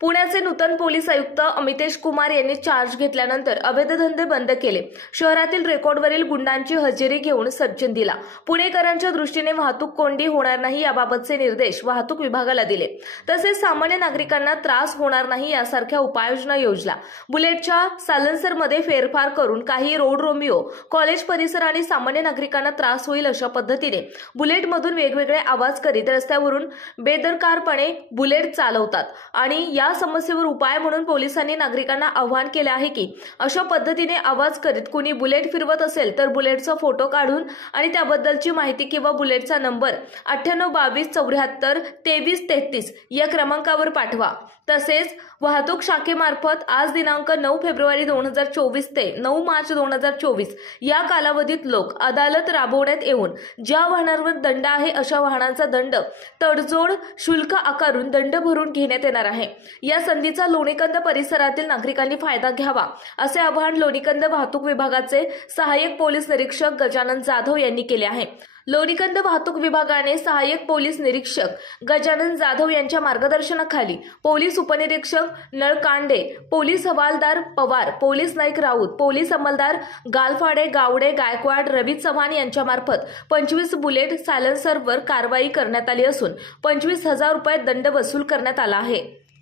पुण्याचे नूतन पोलीस आयुक्त अमितेश कुमार यांनी चार्ज घेतल्यानंतर अवैध धंदे बंद केले. शहरातील रेकॉर्डवरील गुंडांची हजेरी घेऊन सज्जन दिला. पुणेकरांच्या दृष्टीने वाहतूक कोंडी होणार नाही याबाबतचे निर्देश वाहतूक विभागाला दिले. तसेच सामान्य नागरिकांना त्रास होणार नाही यासारख्या उपाययोजना योजल्या. बुलेटच्या सायलेन्सरमध्ये फेरफार करून काही रोड रोमिओ, कॉलेज परिसर आणि सामान्य नागरिकांना त्रास होईल अशा पद्धतीने बुलेटमधून वेगवेगळे आवाज करीत रस्त्यावरून बेदरकारपणे बुलेट चालवतात आणि या समस्येवर उपाय म्हणून पोलिसांनी नागरिकांना आवाहन केले आहे की अशा पद्धतीने आवाज करीत कुणी बुलेट फिरवत असेल तर बुलेटचा फोटो काढून आणि त्याबद्दलची माहिती किंवा बुलेटचा नंबर 9822742333 या क्रमांकावर पाठवा. तसेच वाहतूक शाखेमार्फत आज दिनांक 9 फेब्रुवारी 2024 ते 9 मार्च 2024 या कालावधीत लोक अदालत राबवण्यात येऊन ज्या वाहनांवर दंड आहे अशा वाहनांचा दंड तडजोड शुल्क आकारून दंड भरून घेण्यात येणार आहे. या संधीचा लोणीकंद परिसरातील नागरिकांनी फायदा घ्यावा असे आवाहन लोणीकंद वाहतूक विभागाचे सहाय्यक पोलीस निरीक्षक गजानन जाधव यांनी केले आहे. लोणीकंद वाहतूक विभागाने सहाय्यक पोलीस निरीक्षक गजानन जाधव यांच्या मार्गदर्शनाखाली पोलीस उपनिरीक्षक नळकांडे, पोलीस हवालदार पवार, पोलीस नाईक राऊत, पोलीस अंमलदार गालफाडे, गावडे, गायकवाड, रवी चव्हाण यांच्यामार्फत 25 बुलेट सायलेन्सरवर कारवाई करण्यात आली असून 25,000 रुपये दंड वसूल करण्यात आला आहे.